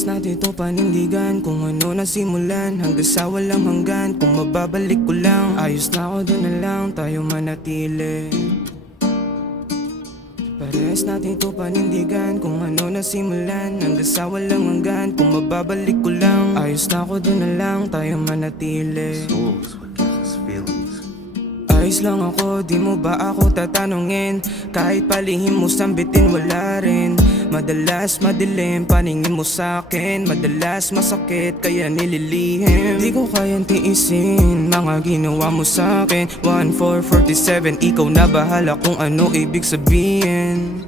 Parehas natin ito panindigan, kung ano nasimulan hanggang sa walang hanggan. Kung mababalik ko lang, ayos na ako, doon na lang tayo manatili. Parehas natin ito panindigan, kung ano nasimulan hanggang sa walang hanggan. Kung mababalik ko lang, ayos na ako, doon na lang tayo manatili. Soul's what gives us feelings. Ayos lang ako, di mo ba ako tatanungin? Kahit palihim mo sambitin, wala rin. Madalas madilim, paningin mo sa'kin. Madalas masakit, kaya nililihim. Di ko kayang tiisin, mga ginawa mo sa'kin. 1447, ikaw na bahala kung ano ibig sabihin.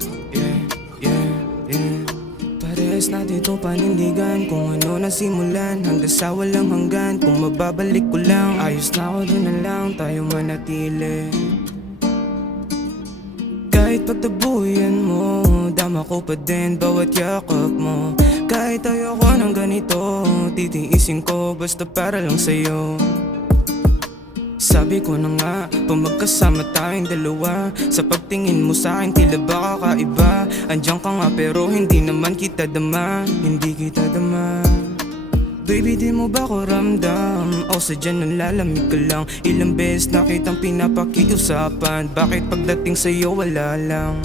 Parehas natin ito panindigan, kung ano nasimulan hanggang sa walang hanggan. Kung mababalik ko lang, ayos na ako, doon na lang tayo manatili. Kahit pagtabuyan mo, dama ko pa din bawat yakap mo. Kahit ayoko ng ganito, titiisin ko basta para lang sa'yo. Sabi ko na nga, pag magkasama tayong dalawa, sa pagtingin mo sa'kin tila ba kakaiba. Andiyan ka nga pero hindi naman kita dama, hindi kita dama. Baby, di mo ba ko ramdam? O sadya nalalamig ka lang. Ilang beses na kitang pinapakiusapan, bakit pagdating sa'yo wala lang?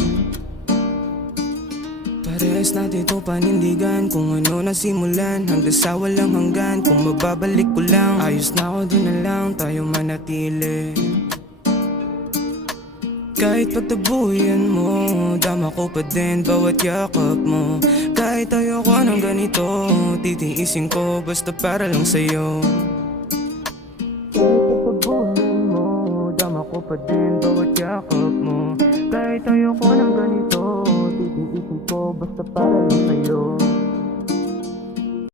Parehas natin ito panindigan, kung ano nasimulan hanggang sa walang hanggan. Kung mababalik ko lang, ayos na ako, doon na lang tayo manatili. Kahit pagtabuyan mo, dama ko pa din bawat yakap mo. Kahit ayoko ng ganito, titiisin ko basta para lang sa'yo. Kahit pagtabuyan mo, dama ko pa din bawat yakap mo. Kahit ayoko ng ganito, titiisin ko basta para lang sa'yo.